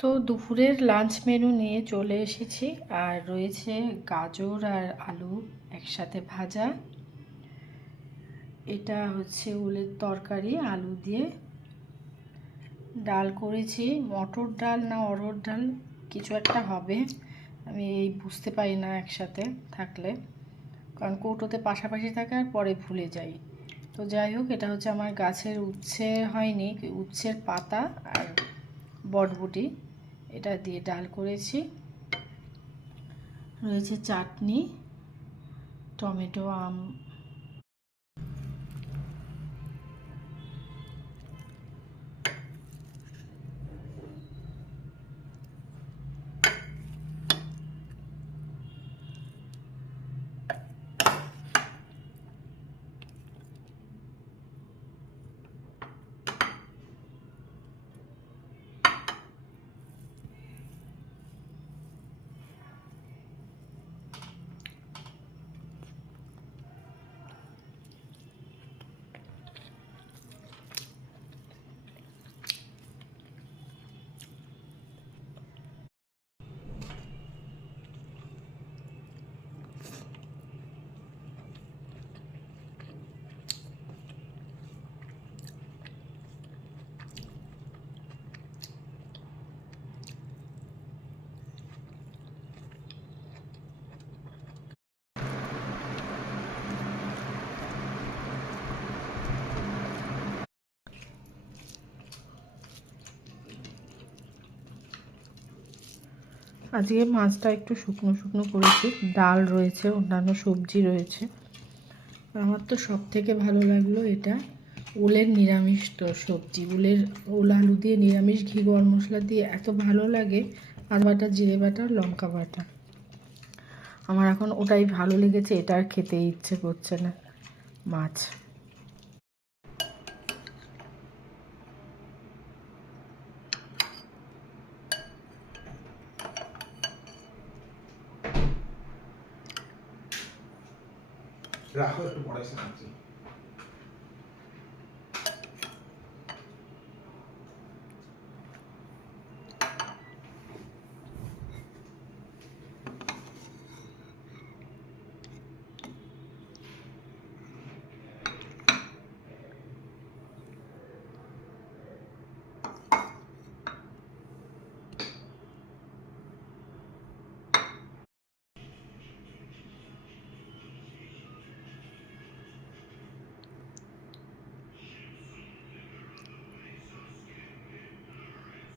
তো দুপুরের lunch menu নিয়ে চলে এসেছি। আর রয়েছে গাজর আর আলু একসাথে ভাজা। এটা হচ্ছে ওলের তরকারি আলু দিয়ে। ডাল করেছি, মটর ডাল না অরহর ডাল কিছু একটা হবে, আমি এই বুঝতে পারি না একসাথে থাকলে, কারণ কৌটোতে পাশাপাশি থাকে আর পরে ভুলে যাই। তো যাই হোক, এটা হচ্ছে আমার গাছের উচ্ছে হয়নি, উচ্ছের পাতা আর বটবুটি, এটা দিয়ে ডাল করেছি। রয়েছে চাটনি, টমেটো, আম। আজকে মাছটা একটু শুকনো শুকনো করেছি, ডাল রয়েছে, অন্যান্য সবজি রয়েছে। আমার তো সব থেকে ভালো লাগলো এটা ওলের নিরামিষ তো সবজি, ওল আলু দিয়ে নিরামিষ ঘি গরম মশলা দিয়ে এত ভালো লাগে। আদা বাটা, জিরে বাটা, লঙ্কা বাটা, আমার এখন ওটাই ভালো লেগেছে, এটা আর খেতে ইচ্ছে করছে না মাছ। রাখো, একটু পরে এসে খাচ্ছি।